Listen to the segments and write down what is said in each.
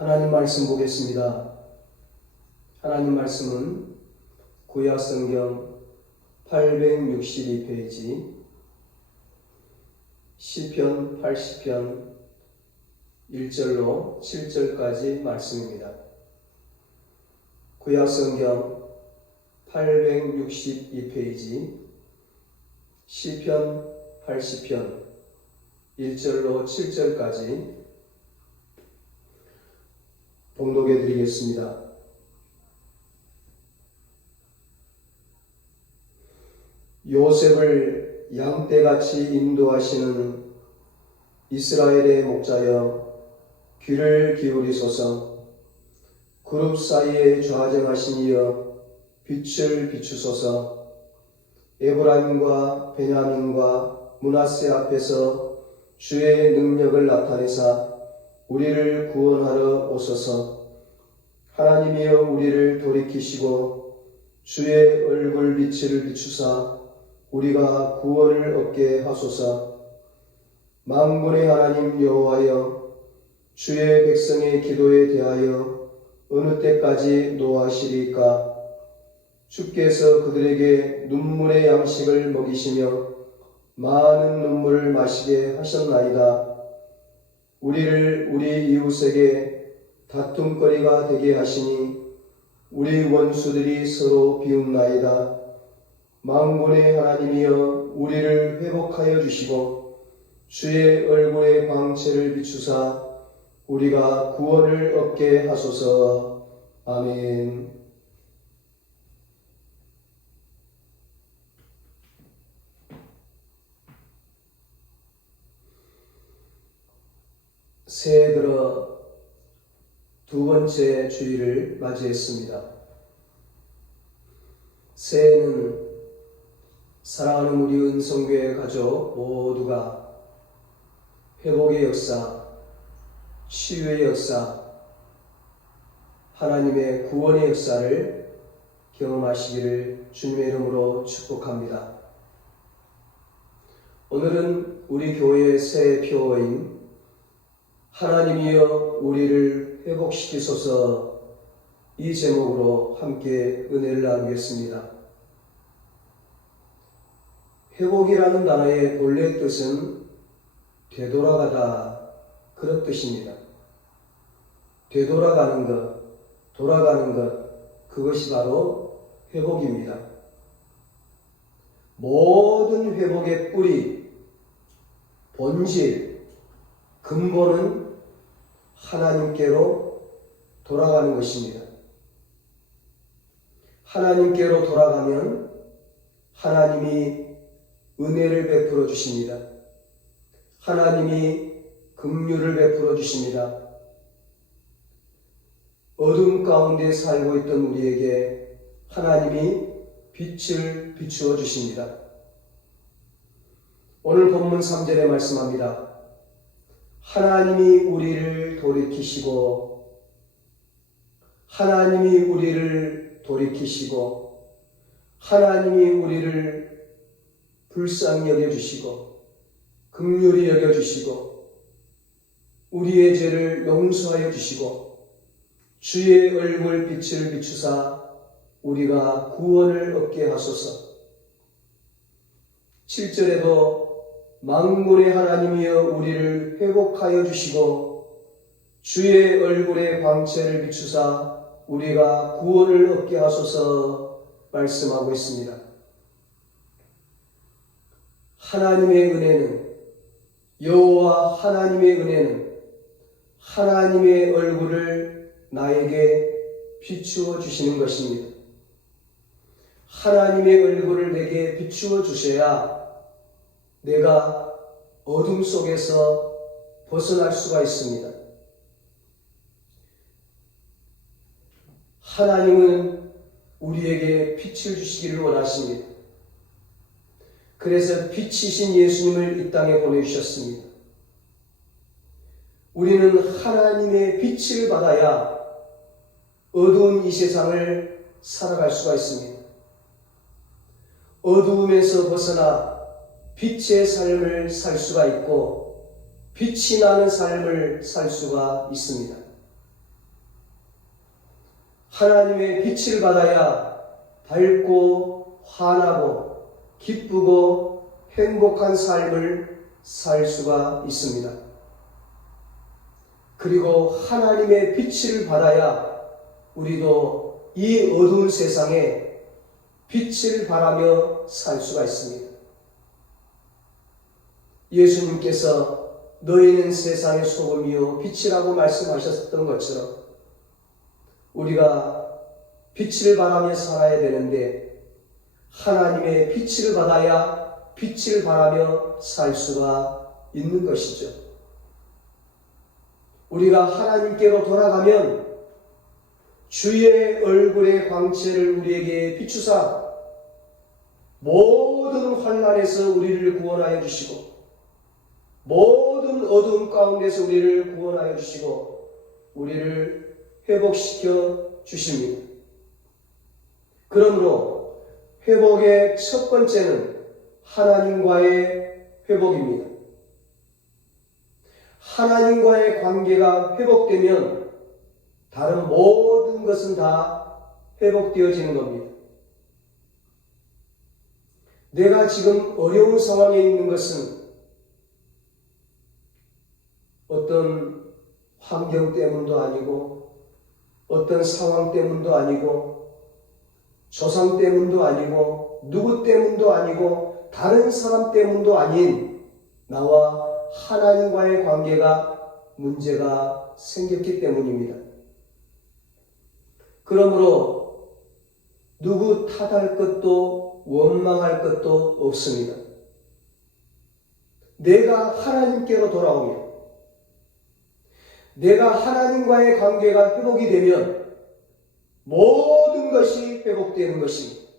하나님 말씀 보겠습니다. 하나님 말씀은 구약성경 862페이지 시편 80편 1절로 7절까지 말씀입니다. 구약성경 862페이지 시편 80편 1절로 7절까지 봉독해 드리겠습니다. 요셉을 양떼같이 인도하시는 이스라엘의 목자여 귀를 기울이소서. 그룹 사이에 좌정하신 이여 빛을 비추소서. 에브라임과 베냐민과 므낫세 앞에서 주의 능력을 나타내사 우리를 구원하러 오소서. 하나님이여 우리를 돌이키시고 주의 얼굴 빛을 비추사 우리가 구원을 얻게 하소서. 만군의 하나님 여호와여 주의 백성의 기도에 대하여 어느 때까지 노하시리까? 주께서 그들에게 눈물의 양식을 먹이시며 많은 눈물을 마시게 하셨나이다. 우리를 우리 이웃에게 다툼거리가 되게 하시니 우리 원수들이 서로 비웃나이다. 만군의 하나님이여 우리를 회복하여 주시고 주의 얼굴의 광채를 비추사 우리가 구원을 얻게 하소서. 아멘. 새해 들어 두 번째 주일을 맞이했습니다. 새해는 사랑하는 우리 은성교회 가족 모두가 회복의 역사, 치유의 역사, 하나님의 구원의 역사를 경험하시기를 주님의 이름으로 축복합니다. 오늘은 우리 교회의 새해 표어인 하나님이여 우리를 회복시키소서 이 제목으로 함께 은혜를 나누겠습니다. 회복이라는 단어의 본래 뜻은 되돌아가다 그런 뜻입니다. 되돌아가는 것, 돌아가는 것, 그것이 바로 회복입니다. 모든 회복의 뿌리, 본질, 근본은 하나님께로 돌아가는 것입니다. 하나님께로 돌아가면 하나님이 은혜를 베풀어 주십니다. 하나님이 긍휼을 베풀어 주십니다. 어둠 가운데 살고 있던 우리에게 하나님이 빛을 비추어 주십니다. 오늘 본문 3절에 말씀합니다. 하나님이 우리를 돌이키시고 하나님이 우리를 돌이키시고 하나님이 우리를 불쌍히 여겨주시고 긍휼히 여겨주시고 우리의 죄를 용서하여 주시고 주의 얼굴 빛을 비추사 우리가 구원을 얻게 하소서. 7절에도 만군의 하나님이여 우리를 회복하여 주시고 주의 얼굴의 광채를 비추사 우리가 구원을 얻게 하소서 말씀하고 있습니다. 하나님의 은혜는, 여호와 하나님의 은혜는 하나님의 얼굴을 나에게 비추어 주시는 것입니다. 하나님의 얼굴을 내게 비추어 주셔야 내가 어둠 속에서 벗어날 수가 있습니다. 하나님은 우리에게 빛을 주시기를 원하십니다. 그래서 빛이신 예수님을 이 땅에 보내주셨습니다. 우리는 하나님의 빛을 받아야 어두운 이 세상을 살아갈 수가 있습니다. 어두움에서 벗어나 빛의 삶을 살 수가 있고 빛이 나는 삶을 살 수가 있습니다. 하나님의 빛을 받아야 밝고 환하고 기쁘고 행복한 삶을 살 수가 있습니다. 그리고 하나님의 빛을 받아야 우리도 이 어두운 세상에 빛을 발하며 살 수가 있습니다. 예수님께서 너희는 세상의 소금이요 빛이라고 말씀하셨던 것처럼 우리가 빛을 발하며 살아야 되는데 하나님의 빛을 받아야 빛을 발하며 살 수가 있는 것이죠. 우리가 하나님께로 돌아가면 주의 얼굴의 광채를 우리에게 비추사 모든 환난에서 우리를 구원하여 주시고 모든 어두움 가운데서 우리를 구원하여 주시고 우리를 회복시켜 주십니다. 그러므로 회복의 첫 번째는 하나님과의 회복입니다. 하나님과의 관계가 회복되면 다른 모든 것은 다 회복되어지는 겁니다. 내가 지금 어려운 상황에 있는 것은 어떤 환경 때문도 아니고 어떤 상황 때문도 아니고 조상 때문도 아니고 누구 때문도 아니고 다른 사람 때문도 아닌 나와 하나님과의 관계가 문제가 생겼기 때문입니다. 그러므로 누구 탓할 것도 원망할 것도 없습니다. 내가 하나님께로 돌아오면 내가 하나님과의 관계가 회복이 되면 모든 것이 회복되는 것입니다.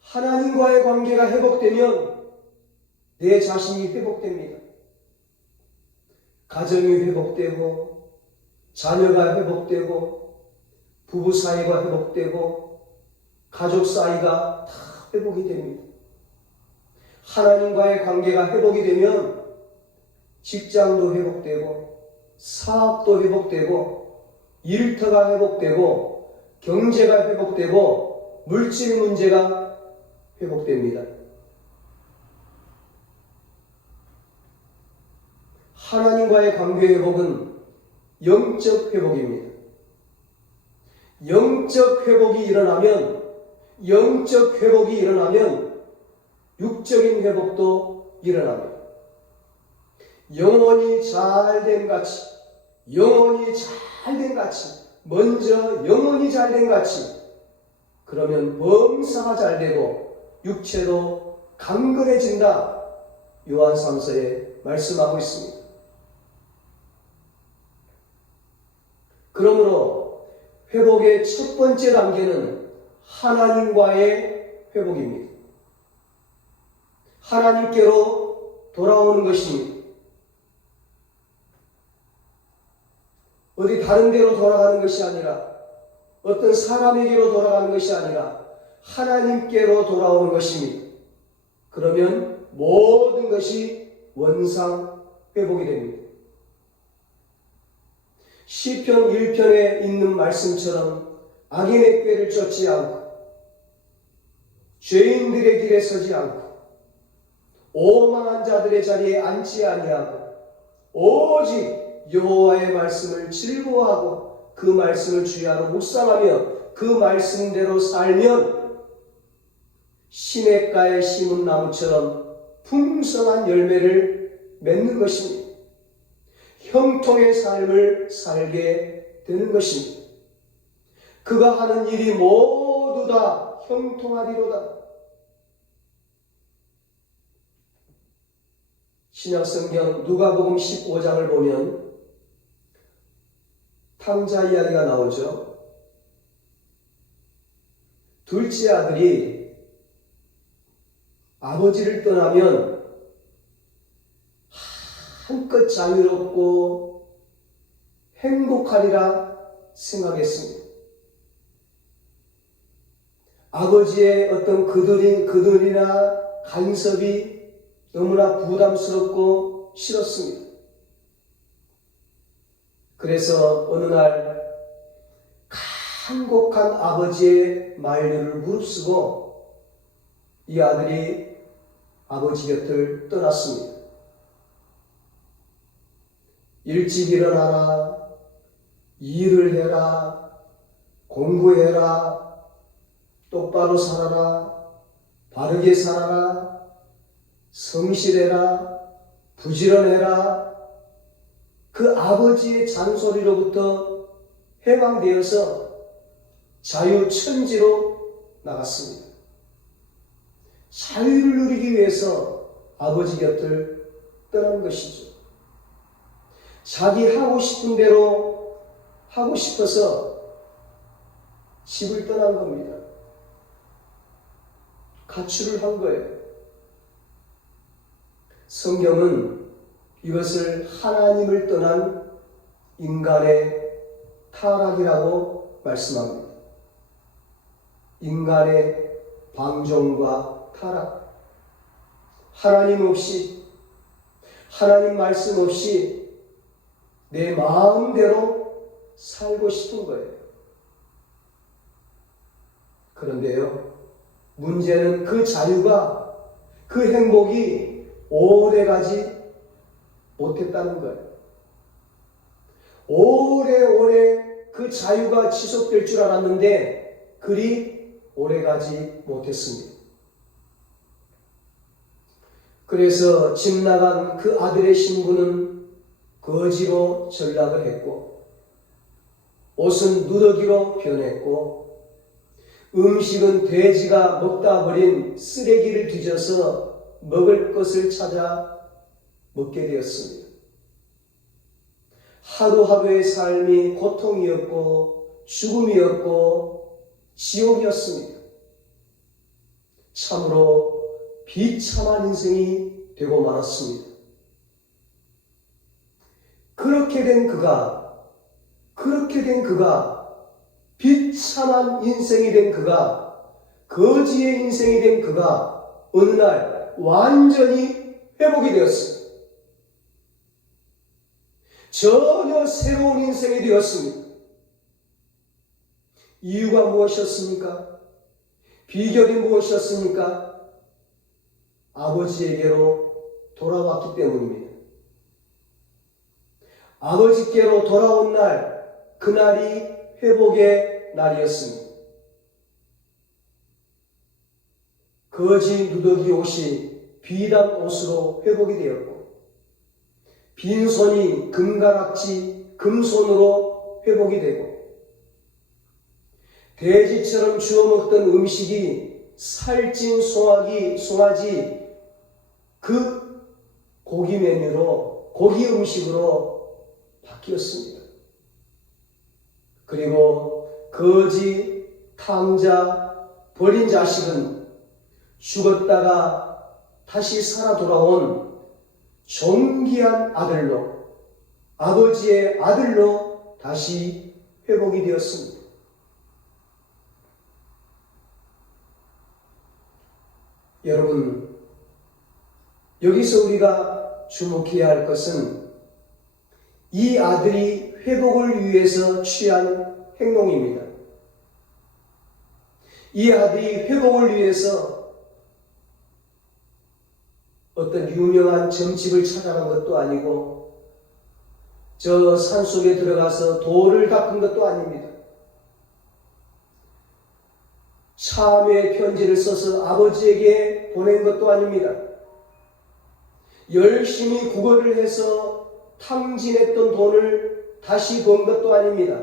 하나님과의 관계가 회복되면 내 자신이 회복됩니다. 가정이 회복되고 자녀가 회복되고 부부 사이가 회복되고 가족 사이가 다 회복이 됩니다. 하나님과의 관계가 회복이 되면 직장도 회복되고 사업도 회복되고 일터가 회복되고 경제가 회복되고 물질 문제가 회복됩니다. 하나님과의 관계 회복은 영적 회복입니다. 영적 회복이 일어나면 육적인 회복도 일어납니다. 영혼이 잘된 같이 먼저 영혼이 잘된 같이 그러면 범사가 잘되고 육체도 강건해진다. 요한 3서에 말씀하고 있습니다. 그러므로 회복의 첫 번째 단계는 하나님과의 회복입니다. 하나님께로 돌아오는 것입니다. 어디 다른 데로 돌아가는 것이 아니라 어떤 사람에게로 돌아가는 것이 아니라 하나님께로 돌아오는 것입니다. 그러면 모든 것이 원상 회복이 됩니다. 시편 1편에 있는 말씀처럼 악인의 꾀를 쫓지 않고 죄인들의 길에 서지 않고 오만한 자들의 자리에 앉지 아니하고 오직 여호와의 말씀을 즐거워하고 그 말씀을 주야로 묵상하며 그 말씀대로 살면 시냇가에 심은 나무처럼 풍성한 열매를 맺는 것입니다. 형통의 삶을 살게 되는 것입니다. 그가 하는 일이 모두 다 형통하리로다. 신약성경 누가복음 15장을 보면 탕자 이야기가 나오죠. 둘째 아들이 아버지를 떠나면 한껏 자유롭고 행복하리라 생각했습니다. 아버지의 어떤 그들이나 간섭이 너무나 부담스럽고 싫었습니다. 그래서 어느 날 간곡한 아버지의 만류를 무릅쓰고 이 아들이 아버지 곁을 떠났습니다. 일찍 일어나라, 일을 해라, 공부해라, 똑바로 살아라, 바르게 살아라, 성실해라, 부지런해라. 그 아버지의 잔소리로부터 해방되어서 자유천지로 나갔습니다. 자유를 누리기 위해서 아버지 곁을 떠난 것이죠. 자기 하고 싶은 대로 하고 싶어서 집을 떠난 겁니다. 가출을 한 거예요. 성경은 이것을 하나님을 떠난 인간의 타락이라고 말씀합니다. 인간의 방종과 타락. 하나님 없이, 하나님 말씀 없이 내 마음대로 살고 싶은 거예요. 그런데요, 문제는 그 자유가, 그 행복이 오래가지 못했다는 거예요. 오래오래 그 자유가 지속될 줄 알았는데 그리 오래가지 못했습니다. 그래서 집 나간 그 아들의 신부는 거지로 전락을 했고, 옷은 누더기로 변했고, 음식은 돼지가 먹다 버린 쓰레기를 뒤져서 먹을 것을 찾아 먹게 되었습니다. 하루하루의 삶이 고통이었고 죽음이었고 지옥이었습니다. 참으로 비참한 인생이 되고 말았습니다. 그렇게 된 그가, 비참한 인생이 된 그가, 거지의 인생이 된 그가 어느 날 완전히 회복이 되었습니다. 전혀 새로운 인생이 되었습니다. 이유가 무엇이었습니까? 비결이 무엇이었습니까? 아버지에게로 돌아왔기 때문입니다. 아버지께로 돌아온 날, 그날이 회복의 날이었습니다. 거지 누더기 옷이 비단 옷으로 회복이 되었고, 빈손이 금가락지 금손으로 회복이 되고, 돼지처럼 주워 먹던 음식이 살찐 송아지 그 고기 메뉴로, 고기 음식으로 바뀌었습니다. 그리고 거지, 탕자, 버린 자식은 죽었다가 다시 살아 돌아온 존귀한 아들로, 아버지의 아들로 다시 회복이 되었습니다. 여러분, 여기서 우리가 주목해야 할 것은 이 아들이 회복을 위해서 취한 행동입니다. 이 아들이 회복을 위해서 어떤 유명한 점집을 찾아간 것도 아니고, 저 산속에 들어가서 돌을 닦은 것도 아닙니다. 참회 편지를 써서 아버지에게 보낸 것도 아닙니다. 열심히 국어를 해서 탕진했던 돈을 다시 번 것도 아닙니다.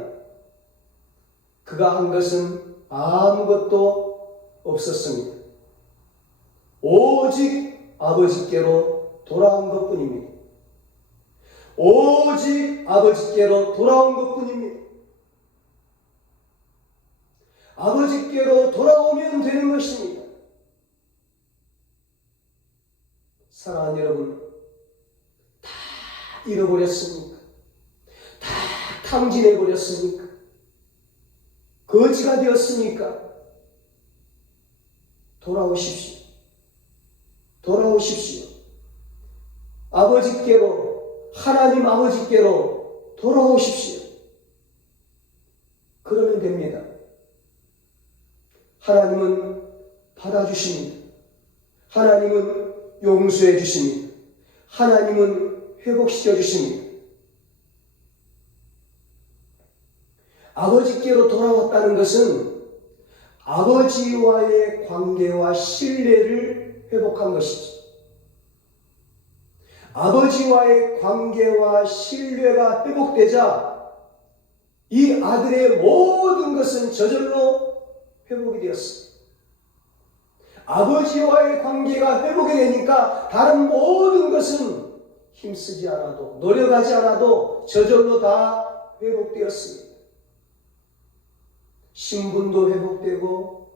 그가 한 것은 아무것도 없었습니다. 오직 아버지께로 돌아온 것뿐입니다. 오직 아버지께로 돌아온 것뿐입니다. 아버지께로 돌아오면 되는 것입니다. 사랑하는 여러분, 다 잃어버렸습니까? 다 탕진해버렸습니까? 거지가 되었습니까? 돌아오십시오. 돌아오십시오. 아버지께로, 하나님 아버지께로 돌아오십시오. 그러면 됩니다. 하나님은 받아주십니다. 하나님은 용서해 주십니다. 하나님은 회복시켜 주십니다. 아버지께로 돌아왔다는 것은 아버지와의 관계와 신뢰를 회복한 것이죠. 아버지와의 관계와 신뢰가 회복되자 이 아들의 모든 것은 저절로 회복이 되었습니다. 아버지와의 관계가 회복이 되니까 다른 모든 것은 힘쓰지 않아도 노력하지 않아도 저절로 다 회복되었습니다. 신분도 회복되고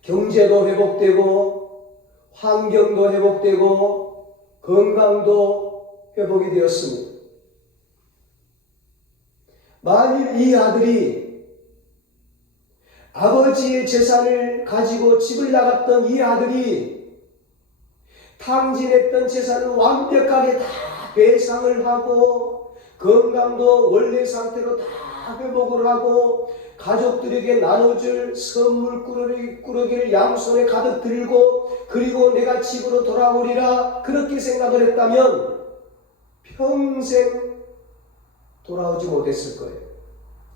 경제도 회복되고 환경도 회복되고 건강도 회복이 되었습니다. 만일 이 아들이 아버지의 재산을 가지고 집을 나갔던 이 아들이 탕진했던 재산을 완벽하게 다 배상을 하고 건강도 원래 상태로 다 회복을 하고 가족들에게 나눠줄 선물 꾸러기를 양손에 가득 들고 그리고 내가 집으로 돌아오리라 그렇게 생각을 했다면 평생 돌아오지 못했을 거예요.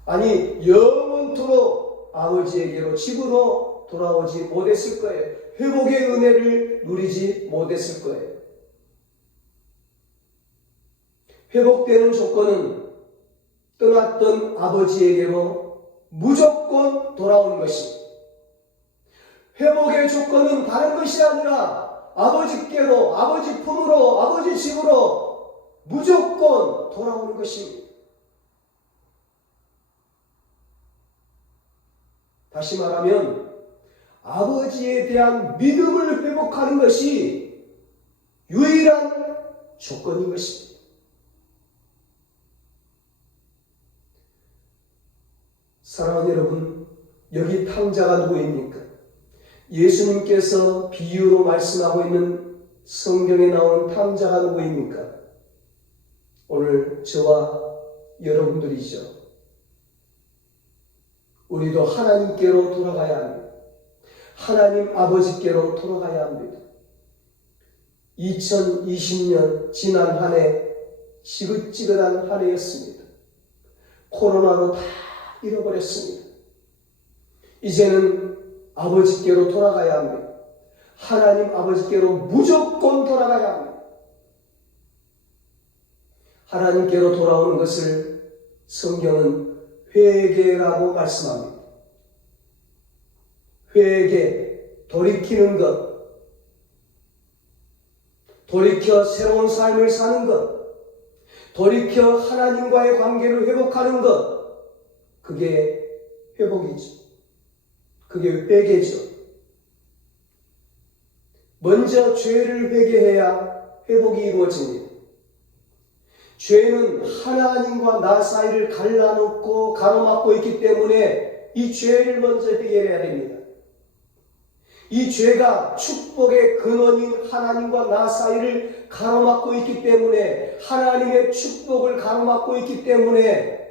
아니 영원토록 아버지에게로 집으로 돌아오지 못했을 거예요. 회복의 은혜를 누리지 못했을 거예요. 회복되는 조건은 떠났던 아버지에게로 무조건 돌아오는 것입니다. 회복의 조건은 다른 것이 아니라 아버지께로, 아버지 품으로, 아버지 집으로 무조건 돌아오는 것입니다. 다시 말하면 아버지에 대한 믿음을 회복하는 것이 유일한 조건인 것입니다. 사랑하는 여러분, 여기 탕자가 누구입니까? 예수님께서 비유로 말씀하고 있는 성경에 나온 탕자가 누구입니까? 오늘 저와 여러분들이죠. 우리도 하나님께로 돌아가야 합니다. 하나님 아버지께로 돌아가야 합니다. 2020년 지난 한 해 지긋지긋한 한 해였습니다. 코로나로 다 잃어버렸습니다. 이제는 아버지께로 돌아가야 합니다. 하나님 아버지께로 무조건 돌아가야 합니다. 하나님께로 돌아오는 것을 성경은 회개라고 말씀합니다. 회개, 돌이키는 것, 돌이켜 새로운 삶을 사는 것, 돌이켜 하나님과의 관계를 회복하는 것, 그게 회복이죠. 그게 회개죠. 먼저 죄를 회개해야 회복이 이루어집니다. 죄는 하나님과 나 사이를 갈라놓고 가로막고 있기 때문에 이 죄를 먼저 해결해야 됩니다. 이 죄가 축복의 근원인 하나님과 나 사이를 가로막고 있기 때문에 하나님의 축복을 가로막고 있기 때문에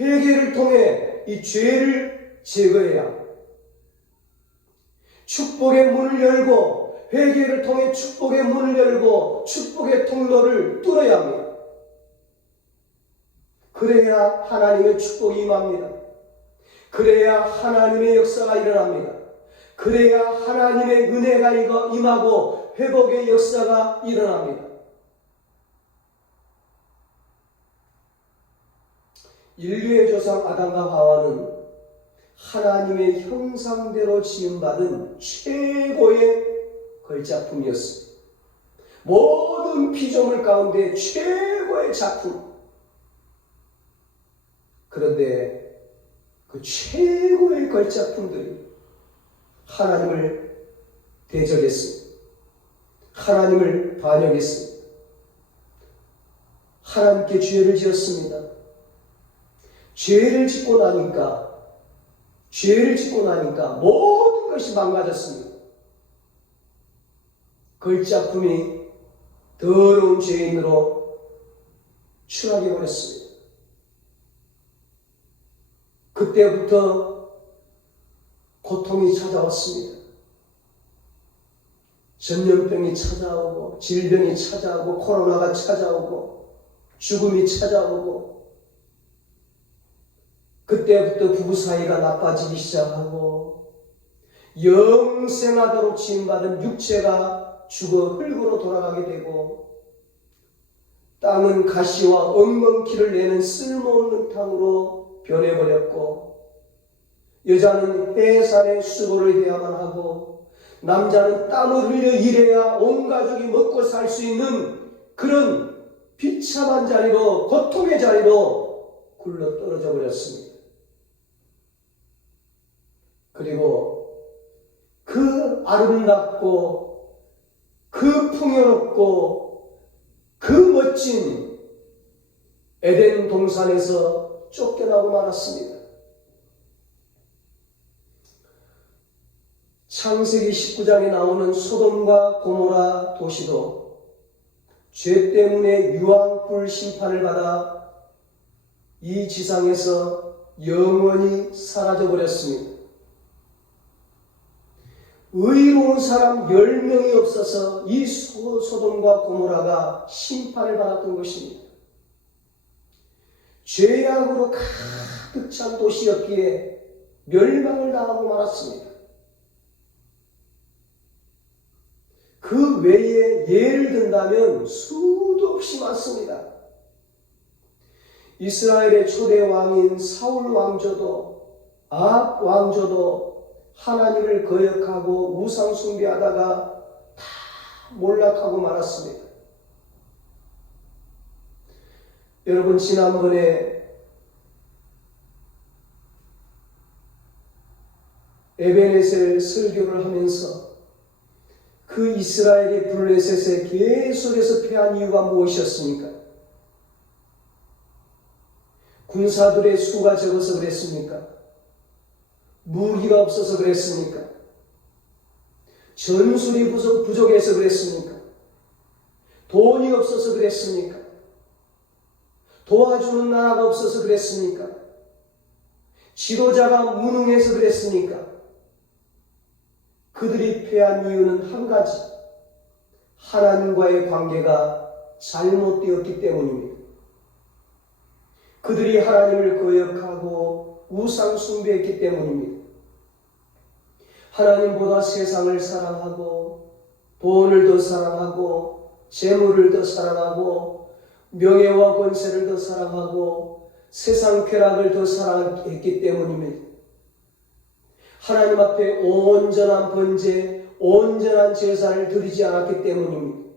회개를 통해 이 죄를 제거해야 합니다. 축복의 문을 열고 회개를 통해 축복의 문을 열고 축복의 통로를 뚫어야 합니다. 그래야 하나님의 축복이 임합니다. 그래야 하나님의 역사가 일어납니다. 그래야 하나님의 은혜가 임하고 회복의 역사가 일어납니다. 인류의 조상 아담과 하와는 하나님의 형상대로 지음받은 최고의 걸작품이었습니다. 모든 피조물 가운데 최고의 작품. 그런데 그 최고의 걸작품들이 하나님을 대적했습니다. 하나님을 반역했습니다. 하나님께 죄를 지었습니다. 죄를 짓고 나니까 모든 것이 망가졌습니다. 걸작품이 더러운 죄인으로 추락해버렸습니다. 그때부터 고통이 찾아왔습니다. 전염병이 찾아오고 질병이 찾아오고 코로나가 찾아오고 죽음이 찾아오고 그때부터 부부 사이가 나빠지기 시작하고 영생하도록 지음받은 육체가 죽어 흙으로 돌아가게 되고 땅은 가시와 엉겅퀴를 내는 쓸모없는 땅으로 변해버렸고 여자는 해산의 수고를 해야만 하고 남자는 땀을 흘려 일해야 온 가족이 먹고 살 수 있는 그런 비참한 자리로 고통의 자리로 굴러 떨어져 버렸습니다. 그리고 그 아름답고 그 풍요롭고 그 멋진 에덴 동산에서 쫓겨나고 말았습니다. 창세기 19장에 나오는 소돔과 고모라 도시도 죄 때문에 유황불 심판을 받아 이 지상에서 영원히 사라져버렸습니다. 의로운 사람 10명이 없어서 이 소돔과 고모라가 심판을 받았던 것입니다. 죄악으로 가득 찬 도시였기에 멸망을 당하고 말았습니다. 그 외에 예를 든다면 수도 없이 많습니다. 이스라엘의 초대 왕인 사울 왕조도 아합 왕조도 하나님을 거역하고 우상 숭배하다가 다 몰락하고 말았습니다. 여러분 지난번에 에베네셀 설교를 하면서 그 이스라엘이 블레셋에 계속해서 패한 이유가 무엇이었습니까? 군사들의 수가 적어서 그랬습니까? 무기가 없어서 그랬습니까? 전술이 부족해서 그랬습니까? 돈이 없어서 그랬습니까? 도와주는 나라가 없어서 그랬습니까? 지도자가 무능해서 그랬습니까? 그들이 패한 이유는 한 가지, 하나님과의 관계가 잘못되었기 때문입니다. 그들이 하나님을 거역하고 우상 숭배했기 때문입니다. 하나님보다 세상을 사랑하고 돈을 더 사랑하고 재물을 더 사랑하고 명예와 권세를 더 사랑하고 세상 쾌락을 더 사랑했기 때문입니다. 하나님 앞에 온전한 번제, 온전한 제사를 드리지 않았기 때문입니다.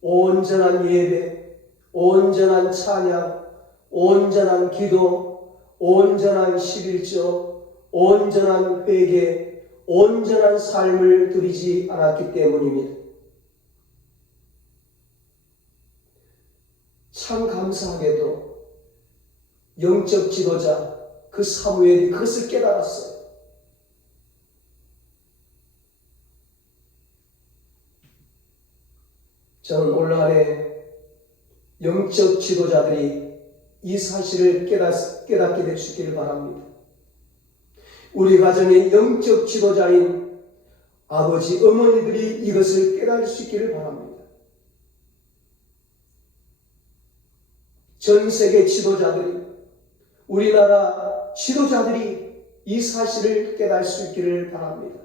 온전한 예배, 온전한 찬양, 온전한 기도, 온전한 11조, 온전한 회개, 온전한 삶을 드리지 않았기 때문입니다. 참 감사하게도 영적 지도자 그 사무엘이 그것을 깨달았어요. 저는 올 한해 영적 지도자들이 이 사실을 깨닫게 되시기를 바랍니다. 우리 가정의 영적 지도자인 아버지, 어머니들이 이것을 깨달을 수 있기를 바랍니다. 전 세계 지도자들이, 우리나라 지도자들이 이 사실을 깨달을 수 있기를 바랍니다.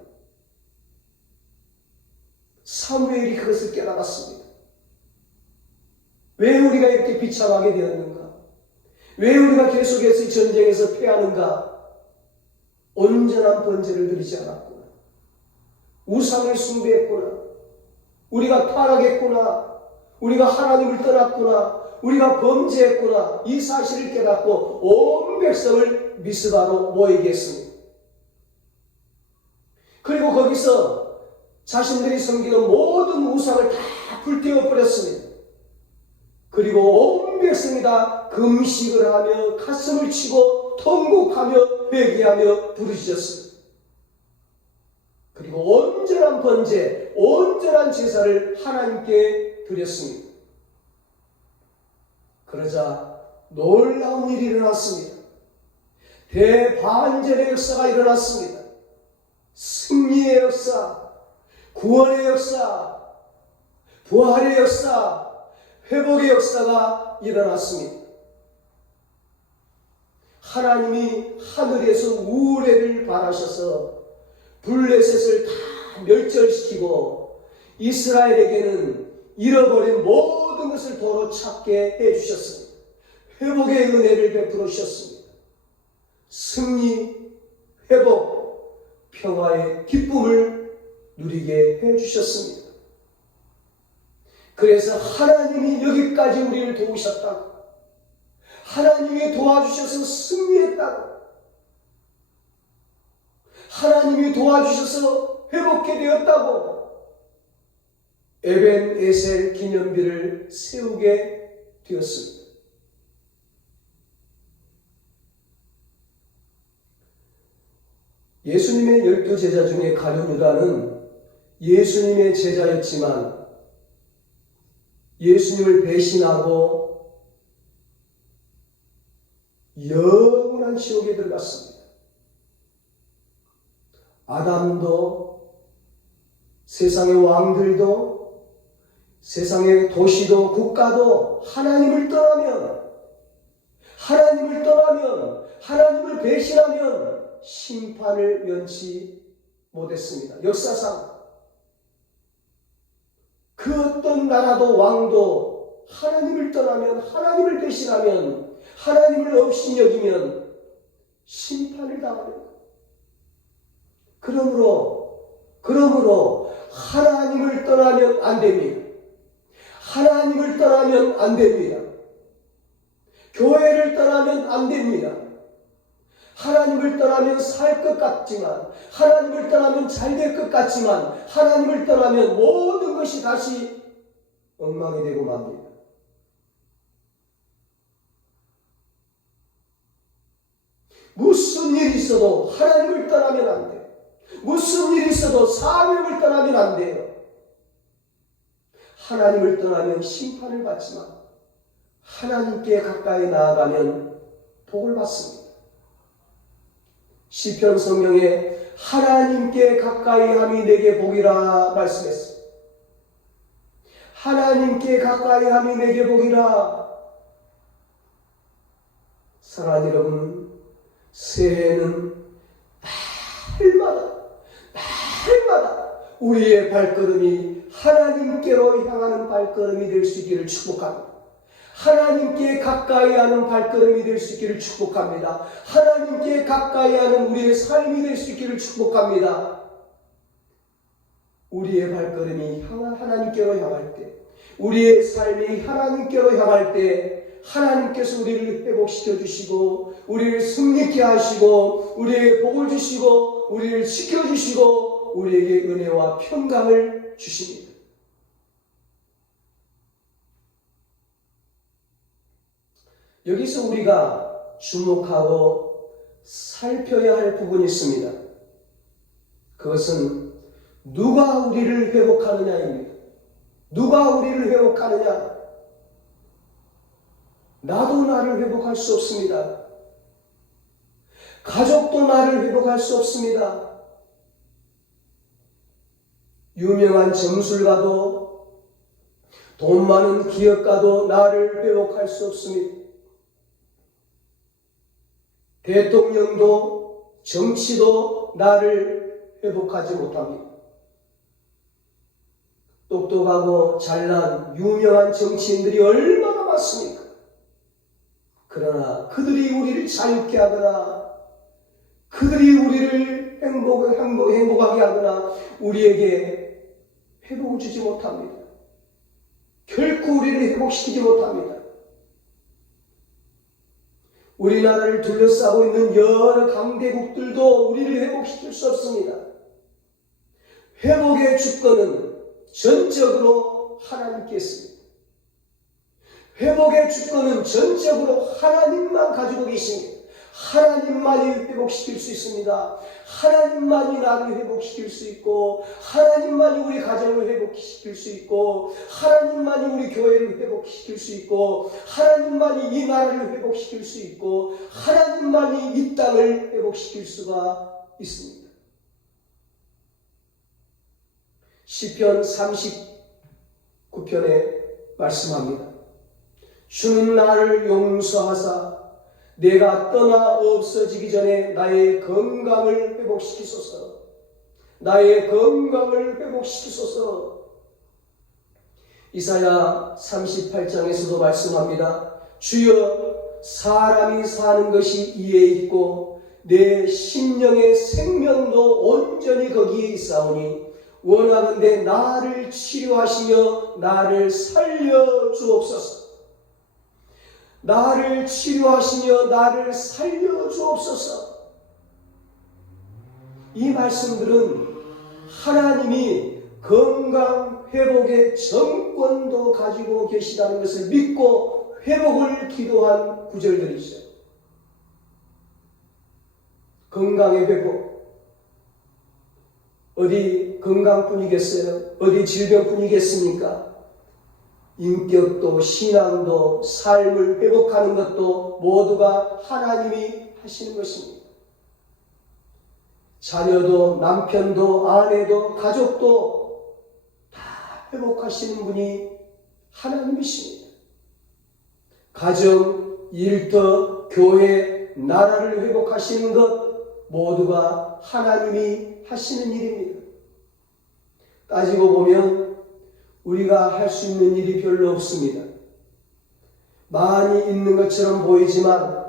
사무엘이 그것을 깨달았습니다. 왜 우리가 이렇게 비참하게 되었는가? 왜 우리가 계속해서 전쟁에서 패하는가? 온전한 번제를 드리지 않았구나. 우상을 숭배했구나. 우리가 타락했구나. 우리가 하나님을 떠났구나. 우리가 범죄했구나. 이 사실을 깨닫고 온 백성을 미스바로 모이게 했습니다. 그리고 거기서 자신들이 섬기는 모든 우상을 다 불태워버렸습니다. 그리고 온 백성이 다 금식을 하며 가슴을 치고 통곡하며 회개하며 부르짖었습니다. 그리고 온전한 번제, 온전한 제사를 하나님께 드렸습니다. 그러자 놀라운 일이 일어났습니다. 대반전의 역사가 일어났습니다. 승리의 역사, 구원의 역사, 부활의 역사, 회복의 역사가 일어났습니다. 하나님이 하늘에서 우레를 발하셔서 블레셋을 다 멸절시키고 이스라엘에게는 잃어버린 모든 것을 도로 찾게 해주셨습니다. 회복의 은혜를 베풀어 주셨습니다. 승리, 회복, 평화의 기쁨을 누리게 해주셨습니다. 그래서 하나님이 여기까지 우리를 도우셨다고, 하나님이 도와주셔서 승리했다고, 하나님이 도와주셔서 회복해 되었다고 에벤에셀 기념비를 세우게 되었습니다. 예수님의 12제자 중에 가룟 유다는 예수님의 제자였지만 예수님을 배신하고 영원한 지옥에 들어갔습니다. 아담도, 세상의 왕들도, 세상의 도시도, 국가도 하나님을 떠나면, 하나님을 배신하면 심판을 면치 못했습니다. 역사상 그 어떤 나라도 왕도 하나님을 떠나면, 하나님을 배신하면, 하나님을 없이 여기면 심판을 당합니다. 그러므로 하나님을 떠나면 안 됩니다. 하나님을 떠나면 안 됩니다. 교회를 떠나면 안 됩니다. 하나님을 떠나면 살 것 같지만, 하나님을 떠나면 잘 될 것 같지만, 하나님을 떠나면 모든 것이 다시 엉망이 되고 맙니다. 무슨 일이 있어도 하나님을 떠나면 안 돼요. 무슨 일이 있어도 사명을 떠나면 안 돼요. 하나님을 떠나면 심판을 받지만 하나님께 가까이 나아가면 복을 받습니다. 시편 성경에 하나님께 가까이 함이 내게 복이라 말씀했습니다. 하나님께 가까이 함이 내게 복이라. 사랑하는 여러분, 새해는 날마다 우리의 발걸음이 하나님께로 향하는 발걸음이 될 수 있기를 축복합니다. 하나님께 가까이 하는 발걸음이 될 수 있기를 축복합니다. 하나님께 가까이 하는 우리의 삶이 될 수 있기를 축복합니다. 우리의 발걸음이 하나님께로 향할 때, 우리의 삶이 하나님께로 향할 때 하나님께서 우리를 회복시켜 주시고, 우리를 승리케 하시고, 우리에게 복을 주시고, 우리를 지켜주시고, 우리에게 은혜와 평강을 주십니다. 여기서 우리가 주목하고 살펴야 할 부분이 있습니다. 그것은 누가 우리를 회복하느냐입니다. 누가 우리를 회복하느냐? 나도 나를 회복할 수 없습니다. 가족도 나를 회복할 수 없습니다. 유명한 점술가도, 돈 많은 기업가도 나를 회복할 수 없습니다. 대통령도, 정치도 나를 회복하지 못합니다. 똑똑하고 잘난 유명한 정치인들이 얼마나 많습니까? 그러나 그들이 우리를 자유케 하거나, 그들이 우리를 행복하게 하거나 우리에게 회복을 주지 못합니다. 결코 우리를 회복시키지 못합니다. 우리나라를 둘러싸고 있는 여러 강대국들도 우리를 회복시킬 수 없습니다. 회복의 주권은 전적으로 하나님께 있습니다. 회복의 주권은 전적으로 하나님만 가지고 계십니다. 하나님만이 회복시킬 수 있습니다. 하나님만이 나를 회복시킬 수 있고, 하나님만이 우리 가정을 회복시킬 수 있고, 하나님만이 우리 교회를 회복시킬 수 있고, 하나님만이 이 나라를 회복시킬 수 있고, 하나님만이 이 땅을 회복시킬 수가 있습니다. 시편 39편에 말씀합니다. 주는 나를 용서하사 내가 떠나 없어지기 전에 나의 건강을 회복시키소서. 나의 건강을 회복시키소서. 이사야 38장에서도 말씀합니다. 주여, 사람이 사는 것이 이에 있고 내 심령의 생명도 온전히 거기에 있사오니 원하건대 나를 치료하시며 나를 살려 주옵소서. 나를 치료하시며 나를 살려 주옵소서. 이 말씀들은 하나님이 건강 회복의 정권도 가지고 계시다는 것을 믿고 회복을 기도한 구절들이죠. 건강의 회복. 어디 건강뿐이겠어요? 어디 질병뿐이겠습니까? 인격도 신앙도 삶을 회복하는 것도 모두가 하나님이 하시는 것입니다. 자녀도 남편도 아내도 가족도 다 회복하시는 분이 하나님이십니다. 가정, 일터, 교회, 나라를 회복하시는 것 모두가 하나님이 하시는 일입니다. 따지고 보면 우리가 할 수 있는 일이 별로 없습니다. 많이 있는 것처럼 보이지만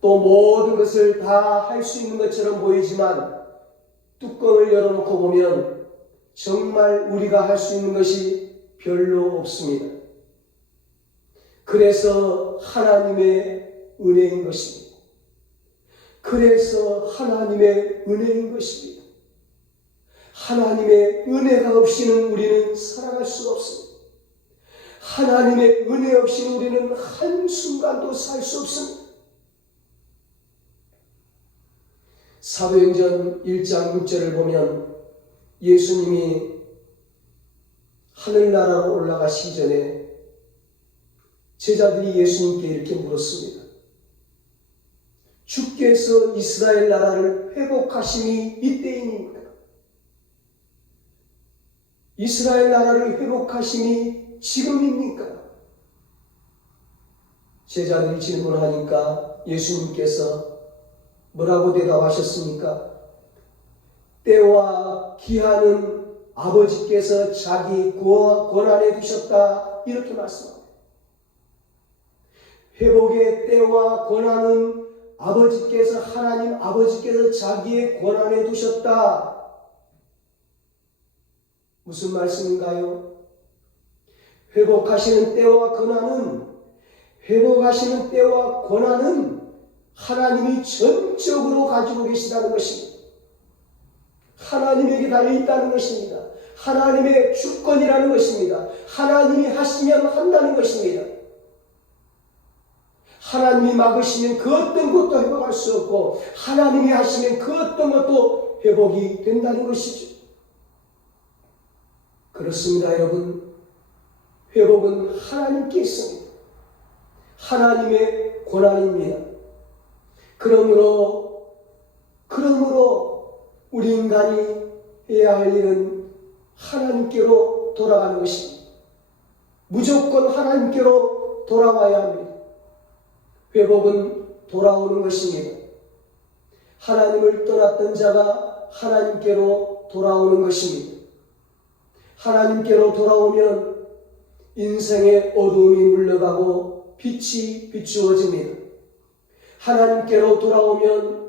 또 모든 것을 다 할 수 있는 것처럼 보이지만 뚜껑을 열어놓고 보면 정말 우리가 할 수 있는 것이 별로 없습니다. 그래서 하나님의 은혜인 것입니다. 그래서 하나님의 은혜인 것입니다. 하나님의 은혜가 없이는 우리는 살아갈 수가 없습니다. 하나님의 은혜 없이는 우리는 한순간도 살 수 없습니다. 사도행전 1장 6절을 보면 예수님이 하늘나라로 올라가시기 전에 제자들이 예수님께 이렇게 물었습니다. 주께서 이스라엘 나라를 회복하심이 이때입니까? 이스라엘 나라를 회복하심이 지금입니까? 제자들이 질문하니까 예수님께서 뭐라고 대답하셨습니까? 때와 기한은 아버지께서 자기 권한에 두셨다. 이렇게 말씀합니다. 회복의 때와 권한은 아버지께서, 하나님 아버지께서 자기의 권한에 두셨다. 무슨 말씀인가요? 회복하시는 때와 권한은, 회복하시는 때와 권한은 하나님이 전적으로 가지고 계시다는 것입니다. 하나님에게 달려있다는 것입니다. 하나님의 주권이라는 것입니다. 하나님이 하시면 한다는 것입니다. 하나님이 막으시면 그 어떤 것도 회복할 수 없고, 하나님이 하시면 그 어떤 것도 회복이 된다는 것이죠. 그렇습니다, 여러분. 회복은 하나님께 있습니다. 하나님의 권한입니다. 그러므로 우리 인간이 해야 할 일은 하나님께로 돌아가는 것입니다. 무조건 하나님께로 돌아와야 합니다. 회복은 돌아오는 것입니다. 하나님을 떠났던 자가 하나님께로 돌아오는 것입니다. 하나님께로 돌아오면 인생의 어두움이 물러가고 빛이 비추어집니다. 하나님께로 돌아오면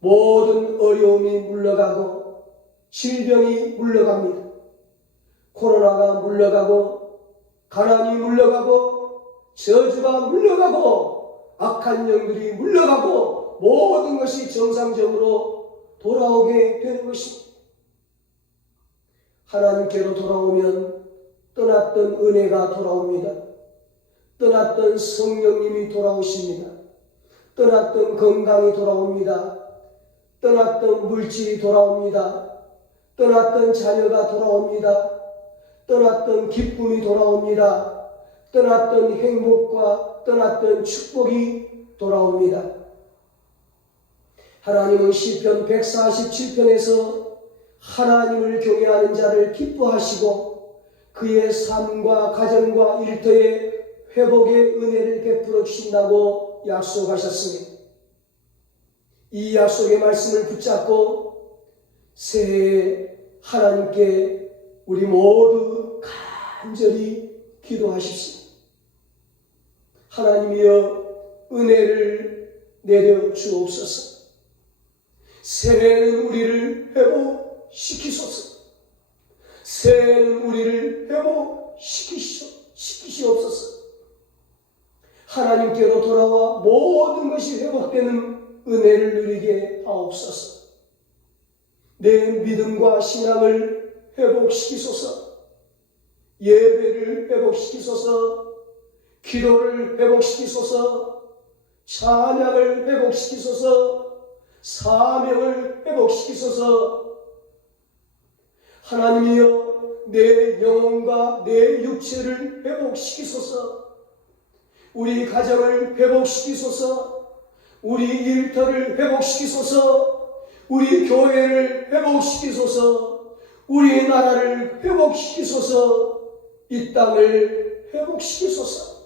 모든 어려움이 물러가고 질병이 물러갑니다. 코로나가 물러가고 가난이 물러가고 저주가 물러가고 악한 영들이 물러가고 모든 것이 정상적으로 돌아오게 되는 것입니다. 하나님께로 돌아오면 떠났던 은혜가 돌아옵니다. 떠났던 성령님이 돌아오십니다. 떠났던 건강이 돌아옵니다. 떠났던 물질이 돌아옵니다. 떠났던 자녀가 돌아옵니다. 떠났던 기쁨이 돌아옵니다. 떠났던 행복과 떠났던 축복이 돌아옵니다. 하나님은 시편 147편에서 하나님을 경외하는 자를 기뻐하시고 그의 삶과 가정과 일터에 회복의 은혜를 베풀어 주신다고 약속하셨습니다. 이 약속의 말씀을 붙잡고 새해에 하나님께 우리 모두 간절히 기도하십시오. 하나님이여 은혜를 내려 주옵소서. 새해는 우리를 회복시키소서. 새해는 우리를 회복시키시옵소서. 하나님께로 돌아와 모든 것이 회복되는 은혜를 누리게 하옵소서. 내 믿음과 신앙을 회복시키소서. 예배를 회복시키소서. 기도를 회복시키소서. 찬양을 회복시키소서. 사명을 회복시키소서. 하나님이여 내 영혼과 내 육체를 회복시키소서. 우리 가정을 회복시키소서. 우리 일터를 회복시키소서. 우리 교회를 회복시키소서. 우리 나라를 회복시키소서. 이 땅을 회복시키소서.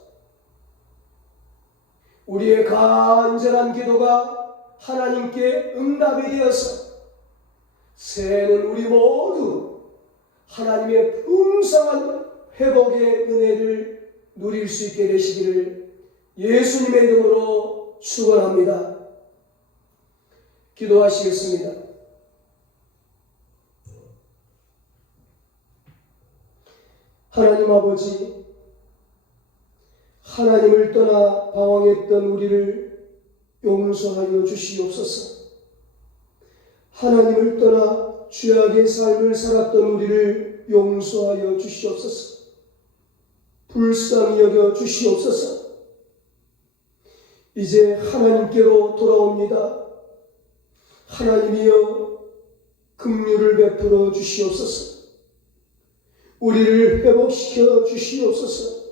우리의 간절한 기도가 하나님께 응답이 되어서 새해는 우리 모두 하나님의 풍성한 회복의 은혜를 누릴 수 있게 되시기를 예수님의 이름으로 축원합니다. 기도하시겠습니다. 하나님 아버지, 하나님을 떠나 방황했던 우리를 용서하여 주시옵소서. 하나님을 떠나 죄악의 삶을 살았던 우리를 용서하여 주시옵소서. 불쌍히 여겨 주시옵소서. 이제 하나님께로 돌아옵니다. 하나님이여 긍휼을 베풀어 주시옵소서. 우리를 회복시켜 주시옵소서.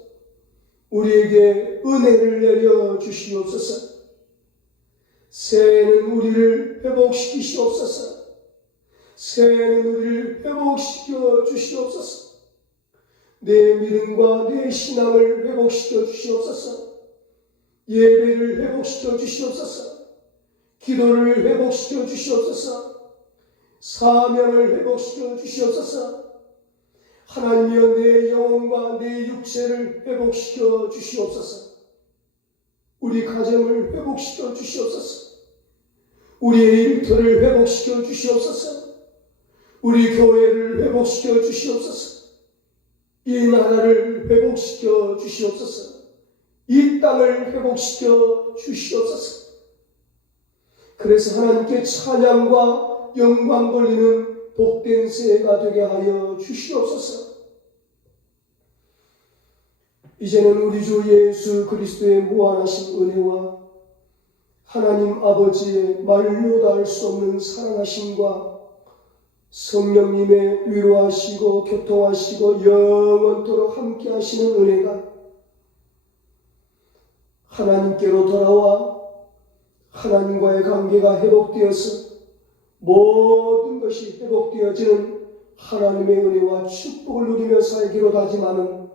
우리에게 은혜를 내려 주시옵소서. 새해는 우리를 회복시키시옵소서. 새해는 우리를 회복시켜 주시옵소서. 내 믿음과 내 신앙을 회복시켜 주시옵소서. 예배를 회복시켜 주시옵소서. 기도를 회복시켜 주시옵소서. 사명을 회복시켜 주시옵소서. 하나님이여 내 영혼과 내 육체를 회복시켜 주시옵소서. 우리 가정을 회복시켜 주시옵소서. 우리의 일터를 회복시켜 주시옵소서. 우리 교회를 회복시켜 주시옵소서. 이 나라를 회복시켜 주시옵소서. 이 땅을 회복시켜 주시옵소서. 그래서 하나님께 찬양과 영광 돌리는 복된 새해가 되게 하여 주시옵소서. 이제는 우리 주 예수 그리스도의 무한하신 은혜와 하나님 아버지의 말로 닿을 수 없는 사랑하심과 성령님의 위로하시고 교통하시고 영원토록 함께 하시는 은혜가 하나님께로 돌아와 하나님과의 관계가 회복되어서 모든 것이 회복되어지는 하나님의 은혜와 축복을 누리며 살기로 다짐하는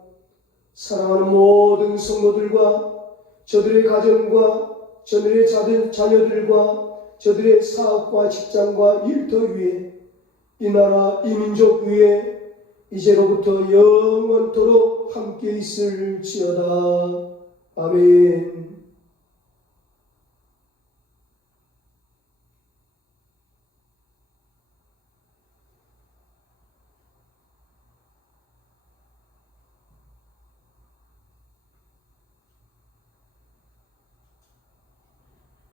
사랑하는 모든 성도들과 저들의 가정과 저들의 자녀들과 저들의 사업과 직장과 일터 위에 이 나라 이 민족 위에 이제로부터 영원토록 함께 있을지어다. 아멘.